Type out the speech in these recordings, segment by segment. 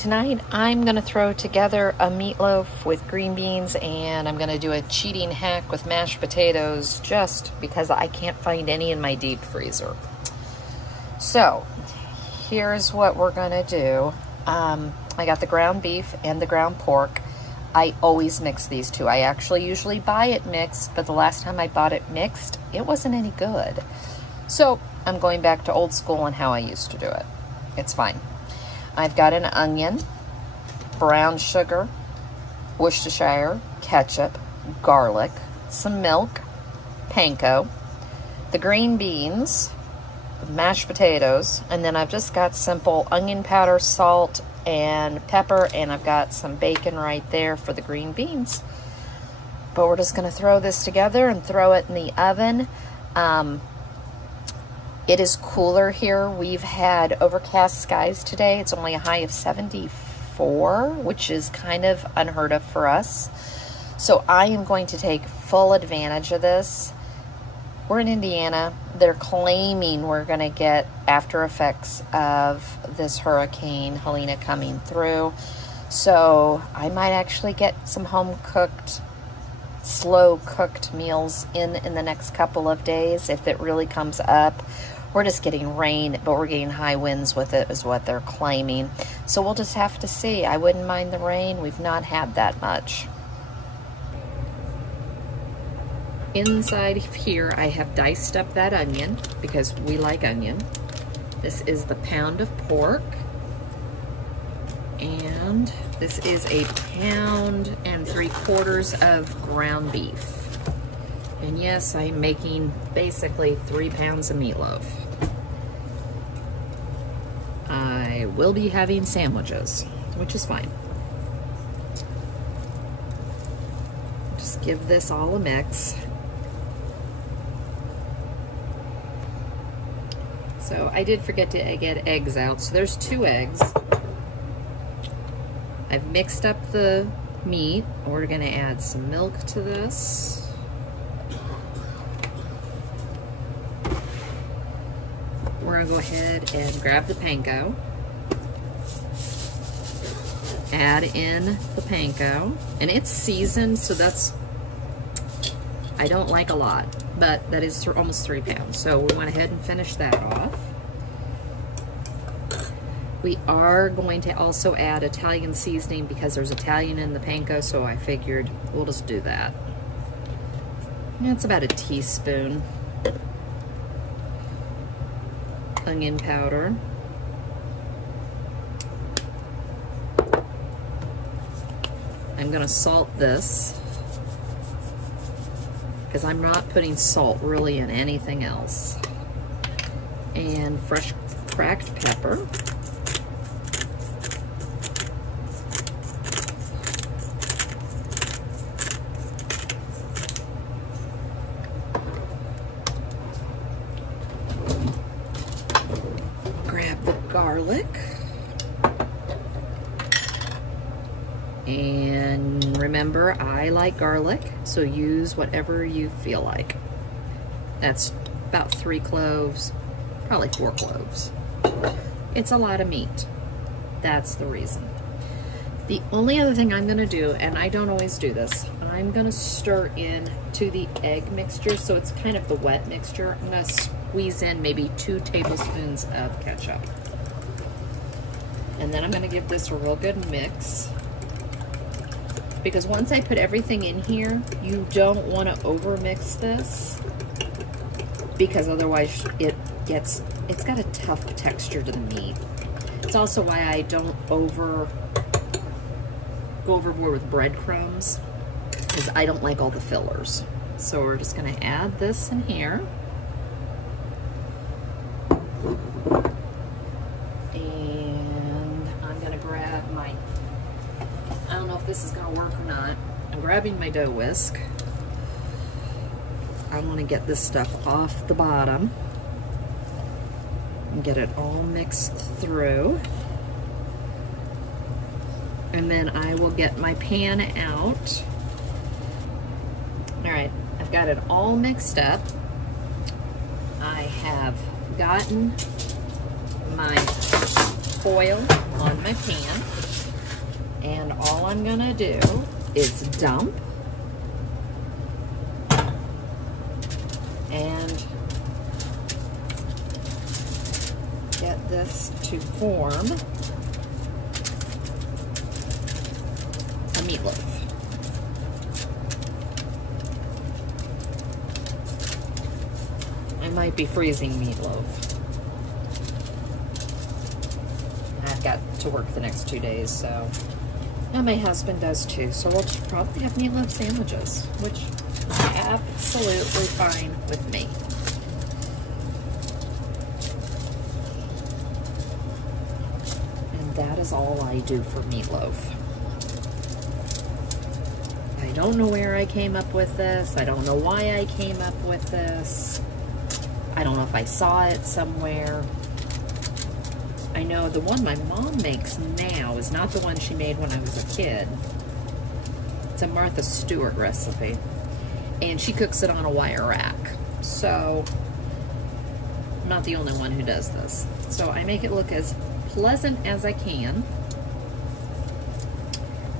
Tonight I'm gonna throw together a meatloaf with green beans, and I'm gonna do a cheating hack with mashed potatoes just because I can't find any in my deep freezer. So here's what we're gonna do. I got the ground beef and the ground pork. I always mix these two. I actually usually buy it mixed, but the last time I bought it mixed, it wasn't any good. So I'm going back to old school and how I used to do it. It's fine. I've got an onion, brown sugar, Worcestershire, ketchup, garlic, some milk, panko, the green beans, the mashed potatoes, and then I've just got simple onion powder, salt, and pepper, and I've got some bacon right there for the green beans. But we're just gonna throw this together and throw it in the oven. It is cooler here. We've had overcast skies today. It's only a high of 74, which is kind of unheard of for us. So I am going to take full advantage of this. We're in Indiana. They're claiming we're gonna get after effects of this Hurricane Helene coming through. So I might actually get some home-cooked, slow-cooked meals in the next couple of days if it really comes up. We're just getting rain, but we're getting high winds with it is what they're claiming. So we'll just have to see. I wouldn't mind the rain. We've not had that much. Inside here, I have diced up that onion because we like onion. This is the pound of pork. And this is a 1.75 pounds of ground beef. And yes, I'm making basically 3 pounds of meatloaf. I will be having sandwiches, which is fine. Just give this all a mix. So I did forget to get eggs out. So there's 2 eggs. I've mixed up the meat. We're gonna add some milk to this. We're gonna go ahead and grab the panko. Add in the panko. And it's seasoned, so that's, I don't like a lot, but that is almost 3 pounds. So we went ahead and finished that off. We are going to also add Italian seasoning because there's Italian in the panko, so I figured we'll just do that. And it's about a teaspoon. Onion powder. I'm gonna salt this because I'm not putting salt really in anything else. And fresh cracked pepper. Grab the garlic. And remember, I like garlic, so use whatever you feel like. That's about 3 cloves, probably 4 cloves. It's a lot of meat. That's the reason. The only other thing I'm gonna do, and I don't always do this, I'm gonna stir in to the egg mixture, so it's kind of the wet mixture. I'm gonna squeeze in maybe 2 tablespoons of ketchup. And then I'm gonna give this a real good mix. Because once I put everything in here, you don't want to over mix this because otherwise it's got a tough texture to the meat. It's also why I don't go overboard with breadcrumbs, because I don't like all the fillers. So we're just going to add this in here. And I'm going to grab my, I don't know if this is gonna work or not. I'm grabbing my dough whisk. I want to get this stuff off the bottom and get it all mixed through. And then I will get my pan out. All right, I've got it all mixed up. I have gotten my foil on my pan. And all I'm gonna do is dump and get this to form a meatloaf. I might be freezing meatloaf. I've got to work the next 2 days, so. And my husband does too, so we'll probably have meatloaf sandwiches, which is absolutely fine with me. And that is all I do for meatloaf. I don't know where I came up with this. I don't know why I came up with this. I don't know if I saw it somewhere. I know the one my mom makes now is not the one she made when I was a kid. It's a Martha Stewart recipe. And she cooks it on a wire rack. So, I'm not the only one who does this. So I make it look as pleasant as I can.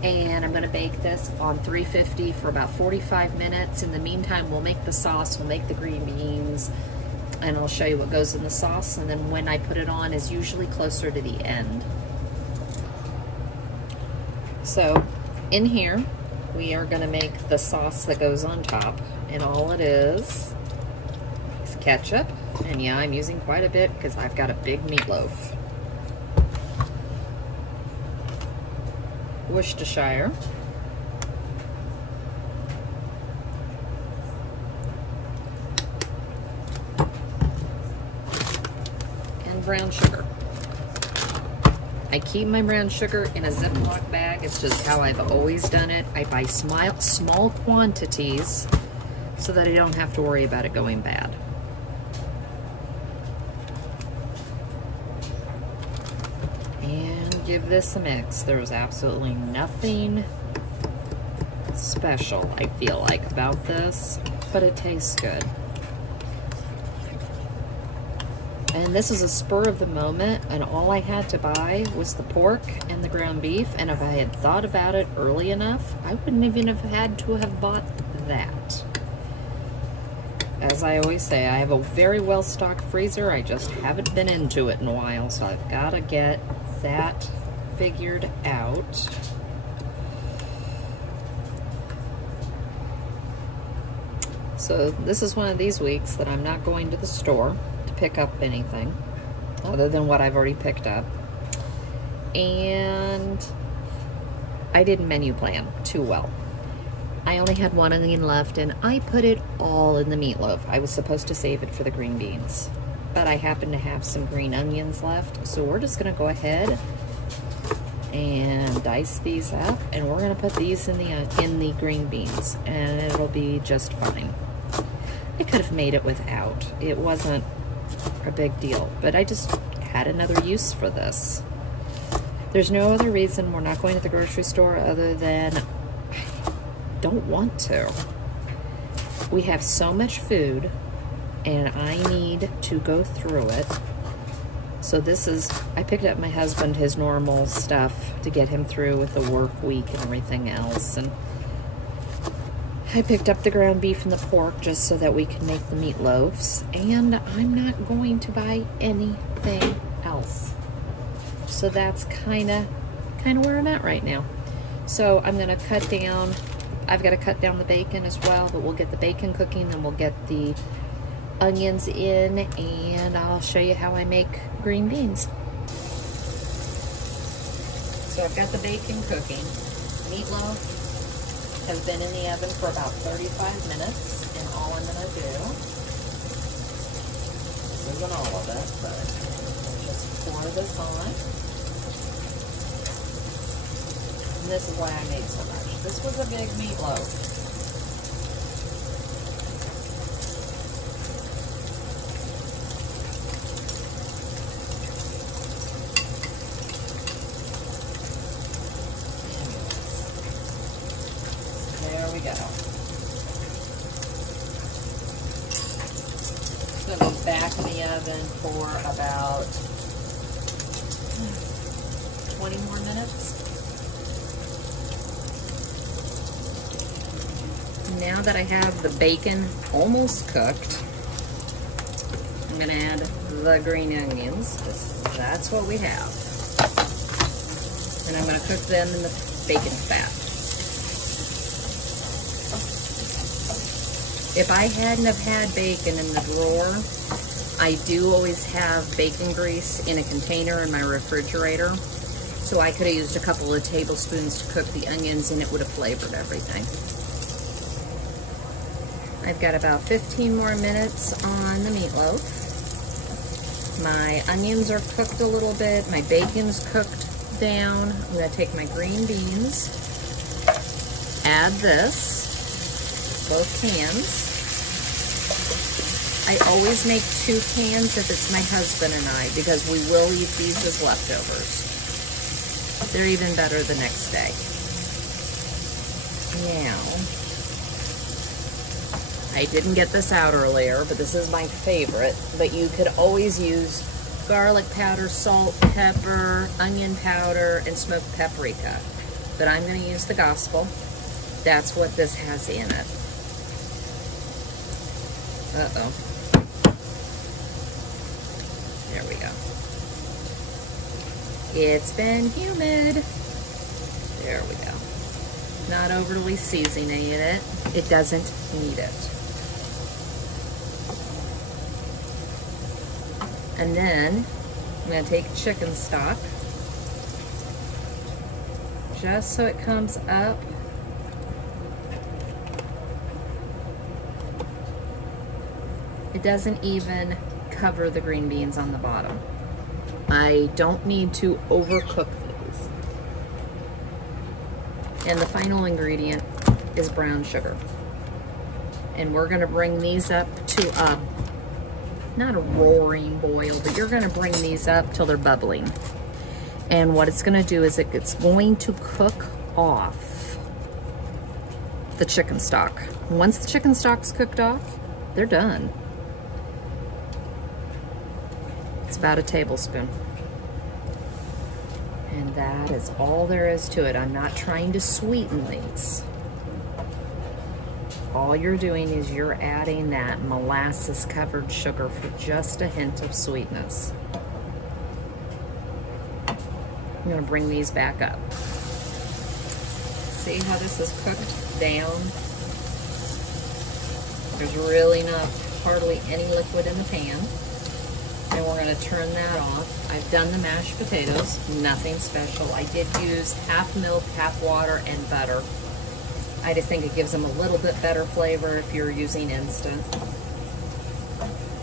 And I'm gonna bake this on 350 for about 45 minutes. In the meantime, we'll make the sauce, we'll make the green beans, and I'll show you what goes in the sauce, and then when I put it on is usually closer to the end. So in here, we are gonna make the sauce that goes on top, and all it is ketchup, and yeah, I'm using quite a bit because I've got a big meatloaf. Worcestershire. Brown sugar. I keep my brown sugar in a Ziploc bag. It's just how I've always done it. I buy small quantities so that I don't have to worry about it going bad. And give this a mix. There's absolutely nothing special, I feel like, about this, but it tastes good. And this is a spur of the moment, and all I had to buy was the pork and the ground beef, and if I had thought about it early enough, I wouldn't even have had to have bought that. As I always say, I have a very well-stocked freezer, I just haven't been into it in a while, so I've got to get that figured out. So this is one of these weeks that I'm not going to the store pick up anything other than what I've already picked up, and I didn't menu plan too well. I only had one onion left, and I put it all in the meatloaf. I was supposed to save it for the green beans, but I happen to have some green onions left, so we're just gonna go ahead and dice these up, and we're gonna put these in the green beans, and it'll be just fine. I could have made it without. It wasn't a big deal, but I just had another use for this. There's no other reason we're not going to the grocery store other than I don't want to. We have so much food and I need to go through it. So this is, I picked up my husband his normal stuff to get him through with the work week and everything else, and I picked up the ground beef and the pork just so that we can make the meatloaves, and I'm not going to buy anything else. So that's kind of where I'm at right now. So I'm gonna cut down, I've got to cut down the bacon as well, but we'll get the bacon cooking and we'll get the onions in, and I'll show you how I make green beans. So I've got the bacon cooking. Meatloaf has been in the oven for about 35 minutes, and all I'm gonna do, this isn't all of it, but just pour this on. And this is why I made so much. This was a big meatloaf. There we go. It's going to go back in the oven for about 20 more minutes. Now that I have the bacon almost cooked, I'm gonna add the green onions, because that's what we have. And I'm gonna cook them in the bacon fat. If I hadn't have had bacon in the drawer, I do always have bacon grease in a container in my refrigerator. So I could have used a couple of tablespoons to cook the onions and it would have flavored everything. I've got about 15 more minutes on the meatloaf. My onions are cooked a little bit. My bacon's cooked down. I'm gonna take my green beans, add this, both cans. I always make 2 cans if it's my husband and I, because we will eat these as leftovers. They're even better the next day. Now, I didn't get this out earlier, but this is my favorite, but you could always use garlic powder, salt, pepper, onion powder, and smoked paprika. But I'm gonna use the Gospel. That's what this has in it. Uh-oh. There we go. It's been humid. There we go. Not overly seasoning it. It doesn't need it. And then I'm gonna take chicken stock, just so it comes up. It doesn't even cover the green beans on the bottom. I don't need to overcook these. And the final ingredient is brown sugar. And we're gonna bring these up to a, not a roaring boil, but you're gonna bring these up till they're bubbling. And what it's gonna do is it's going to cook off the chicken stock. Once the chicken stock's cooked off, they're done. It's about a tablespoon. And that is all there is to it. I'm not trying to sweeten these. All you're doing is you're adding that molasses covered sugar for just a hint of sweetness. I'm gonna bring these back up. See how this is cooked down? There's really not hardly any liquid in the pan. And we're gonna turn that off. I've done the mashed potatoes, nothing special. I did use half milk, half water, and butter. I just think it gives them a little bit better flavor if you're using instant.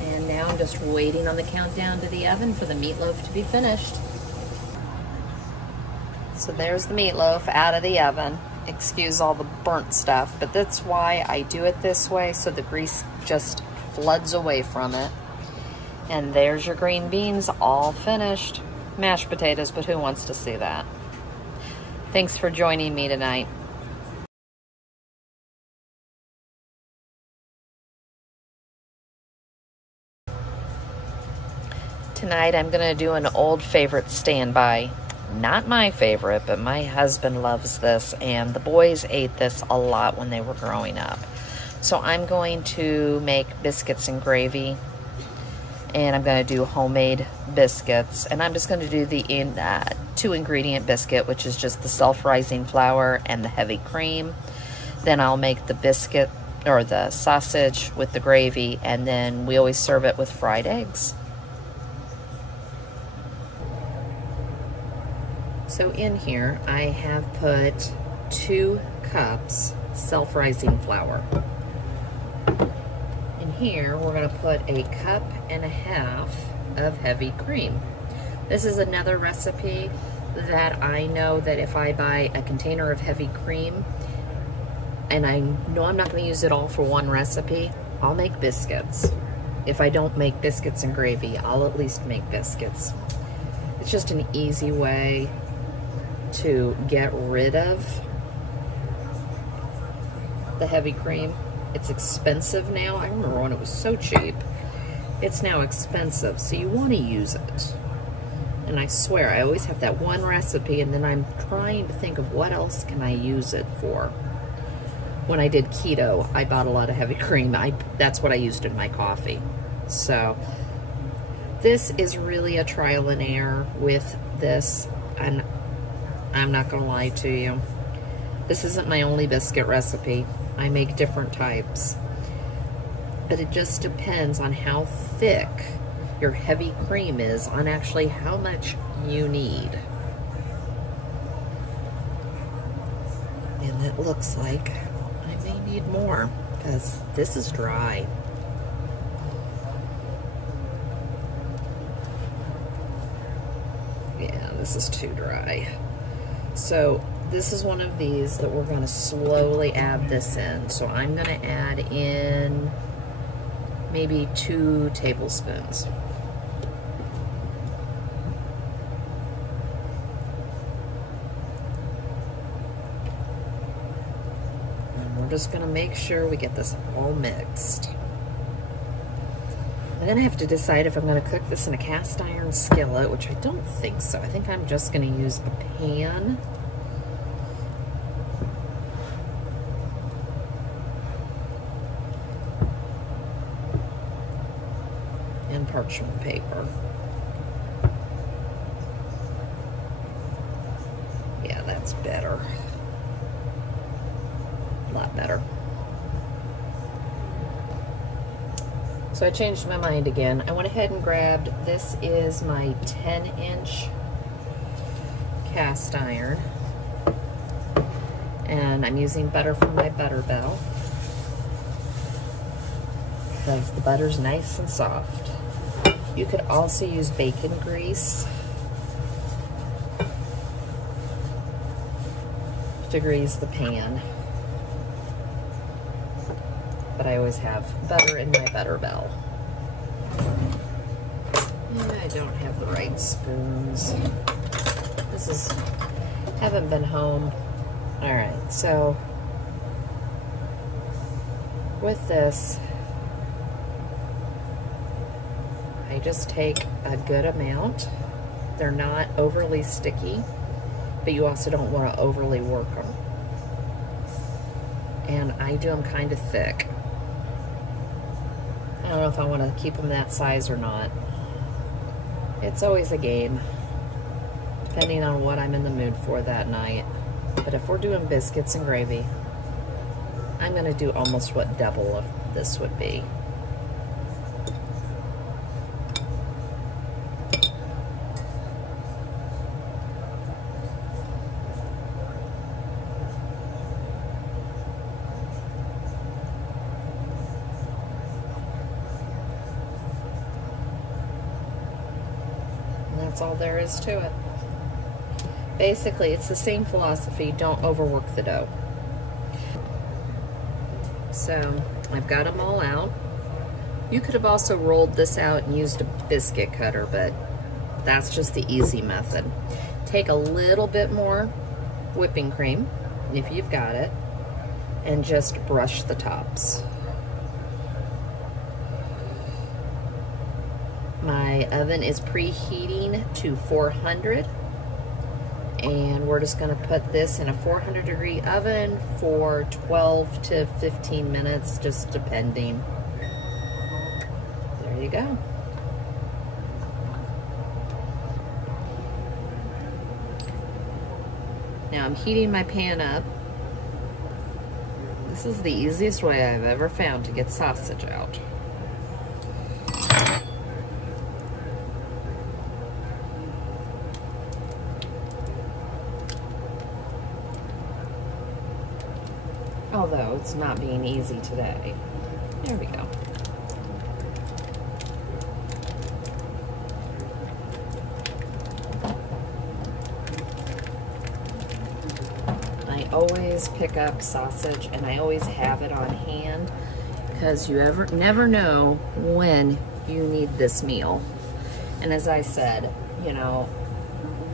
And now I'm just waiting on the countdown to the oven for the meatloaf to be finished. So there's the meatloaf out of the oven. Excuse all the burnt stuff, but that's why I do it this way, so the grease just floods away from it. And there's your green beans, all finished. Mashed potatoes, but who wants to see that? Thanks for joining me tonight. Tonight I'm gonna do an old favorite standby. Not my favorite, but my husband loves this, and the boys ate this a lot when they were growing up. So I'm going to make biscuits and gravy, and I'm going to do homemade biscuits, and I'm just going to do the 2-ingredient biscuit, which is just the self-rising flour and the heavy cream. Then I'll make the biscuit or the sausage with the gravy, and then we always serve it with fried eggs. So in here I have put 2 cups self-rising flour. Here we're going to put 1.5 cups of heavy cream. This is another recipe that I know that if I buy a container of heavy cream, and I know I'm not going to use it all for one recipe, I'll make biscuits. If I don't make biscuits and gravy, I'll at least make biscuits. It's just an easy way to get rid of the heavy cream. It's expensive now. I remember when it was so cheap. It's now expensive, so you want to use it. And I swear, I always have that one recipe, and then I'm trying to think of what else can I use it for. when I did keto, I bought a lot of heavy cream. That's what I used in my coffee. So this is really a trial and error with this, and I'm not gonna lie to you. This isn't my only biscuit recipe. I make different types. But it just depends on how thick your heavy cream is on actually how much you need. And it looks like I may need more because this is dry. Yeah, this is too dry. So this is one of these that we're going to slowly add this in. So I'm going to add in maybe 2 tablespoons. And we're just going to make sure we get this all mixed. I'm going to have to decide if I'm going to cook this in a cast iron skillet, which I don't think so. I think I'm just going to use a pan. And parchment paper. Yeah, that's better. A lot better. So I changed my mind again. I went ahead and grabbed, this is my 10-inch cast iron. And I'm using butter from my butter bell because the butter's nice and soft. You could also use bacon grease to grease the pan. But I always have butter in my butter bell. And I don't have the right spoons. Haven't been home. All right, so with this, I just take a good amount. They're not overly sticky, but you also don't want to overly work them. And I do them kind of thick. I don't know if I want to keep them that size or not. It's always a game, depending on what I'm in the mood for that night. But if we're doing biscuits and gravy, I'm going to do almost what double of this would be. That's all there is to it. Basically, it's the same philosophy. Don't overwork the dough. So I've got them all out. You could have also rolled this out and used a biscuit cutter, but that's just the easy method. Take a little bit more whipping cream, if you've got it, and just brush the tops. My oven is preheating to 400, and we're just going to put this in a 400-degree oven for 12 to 15 minutes, just depending. There you go. Now I'm heating my pan up. This is the easiest way I've ever found to get sausage out. Although it's not being easy today. There we go. I always pick up sausage, and I always have it on hand because you never know when you need this meal. And as I said, you know,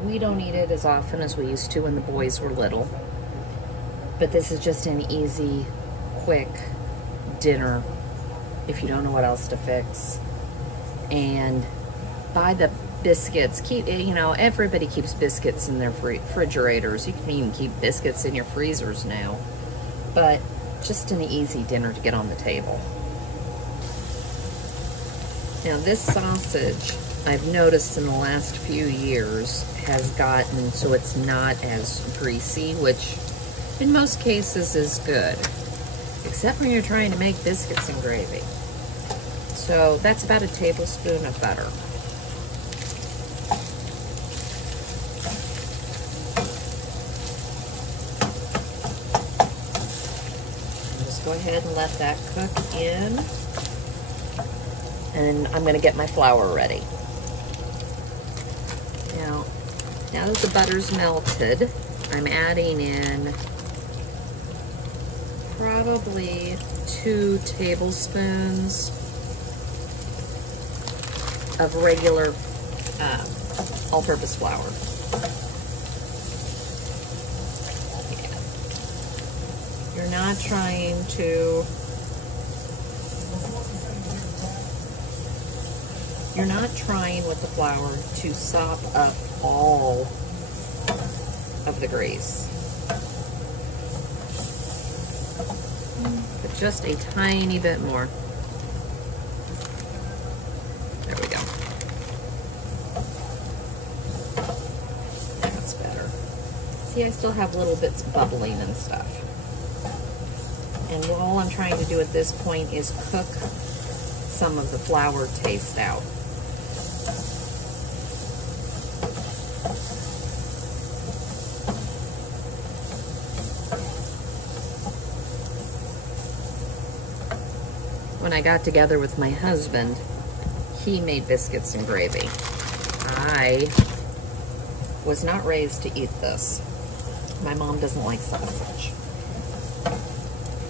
we don't eat it as often as we used to when the boys were little. But this is just an easy, quick dinner if you don't know what else to fix. And buy the biscuits. You know, everybody keeps biscuits in their refrigerators. You can even keep biscuits in your freezers now. But just an easy dinner to get on the table. Now this sausage, I've noticed in the last few years, has gotten so it's not as greasy, which in most cases is good, except when you're trying to make biscuits and gravy. So that's about a tablespoon of butter. And just go ahead and let that cook in. And I'm going to get my flour ready. Now that the butter's melted, I'm adding in probably 2 tablespoons of regular all-purpose flour. Yeah. You're not trying to with the flour to sop up all of the grease, but just a tiny bit more. There we go. That's better. See, I still have little bits bubbling and stuff. And all I'm trying to do at this point is cook some of the flour taste out. When I got together with my husband, he made biscuits and gravy. I was not raised to eat this. My mom doesn't like sausage.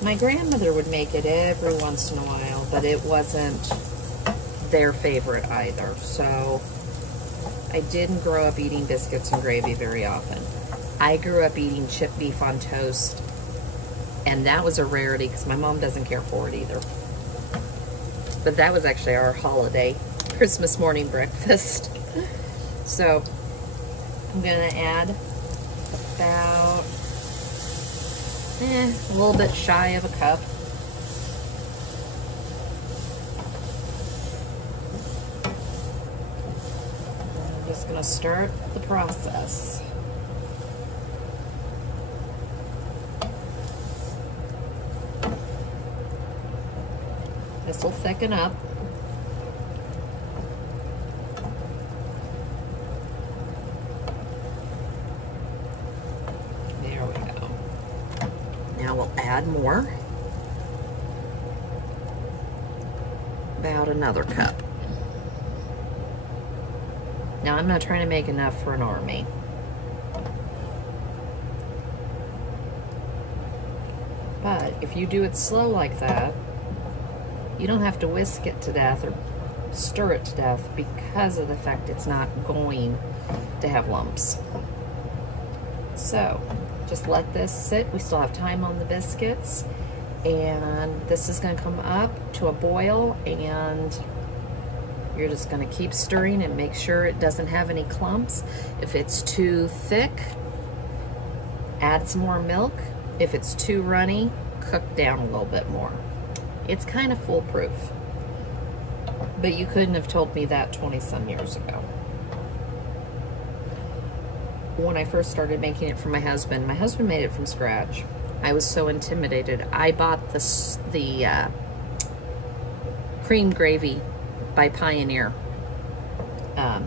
My grandmother would make it every once in a while, but it wasn't their favorite either. So I didn't grow up eating biscuits and gravy very often. I grew up eating chipped beef on toast, and that was a rarity because my mom doesn't care for it either. But that was actually our holiday Christmas morning breakfast. So I'm gonna add about a little bit shy of a cup. I'm just gonna start the process. This will thicken up. There we go. Now we'll add more. About another cup. Now I'm not trying to make enough for an army. But if you do it slow like that, you don't have to whisk it to death or stir it to death because of the fact it's not going to have lumps. So just let this sit. We still have time on the biscuits, and this is going to come up to a boil, and you're just going to keep stirring and make sure it doesn't have any clumps. If it's too thick, add some more milk. If it's too runny, cook down a little bit more. It's kind of foolproof, but you couldn't have told me that 20-some years ago. When I first started making it for my husband made it from scratch. I was so intimidated. I bought the cream gravy by Pioneer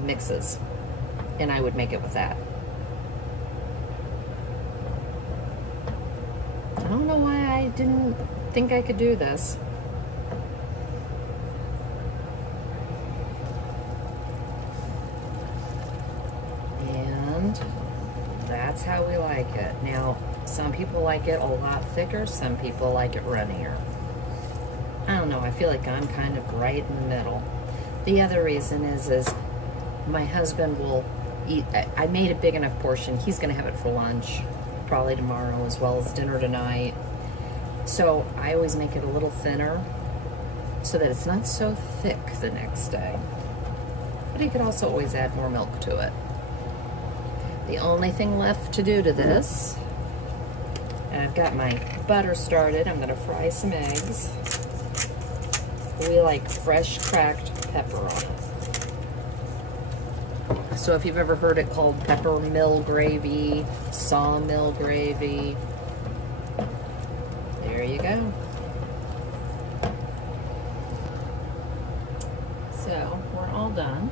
mixes, and I would make it with that. I don't know why I didn't think I could do this. And that's how we like it. Now, some people like it a lot thicker, some people like it runnier. I don't know, I feel like I'm kind of right in the middle. The other reason is my husband will eat, I made a big enough portion, he's gonna have it for lunch, probably tomorrow, as well as dinner tonight. So I always make it a little thinner so that it's not so thick the next day. But you could also always add more milk to it. The only thing left to do to this, And I've got my butter started. I'm gonna fry some eggs. We like fresh cracked pepper on it. So if you've ever heard it called pepper mill gravy, sawmill gravy, there you go. So we're all done.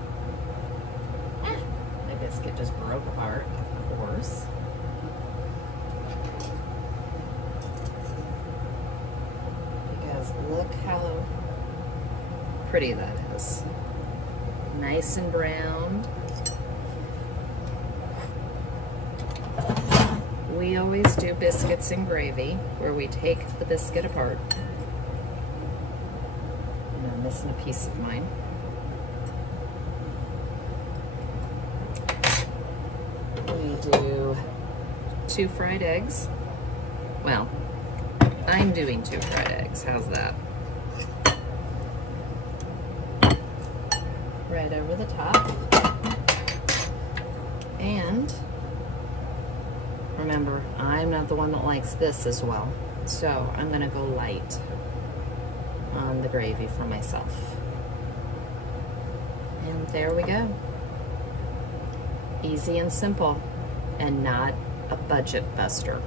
My biscuit just broke apart, of course. Because look how pretty that is. Nice and browned. We always do biscuits and gravy, where we take the biscuit apart. And I'm missing a piece of mine. We do 2 fried eggs. Well, I'm doing 2 fried eggs. How's that? Right over the top. And remember, I'm not the one that likes this as well, so I'm gonna go light on the gravy for myself. And there we go. Easy and simple, and not a budget buster.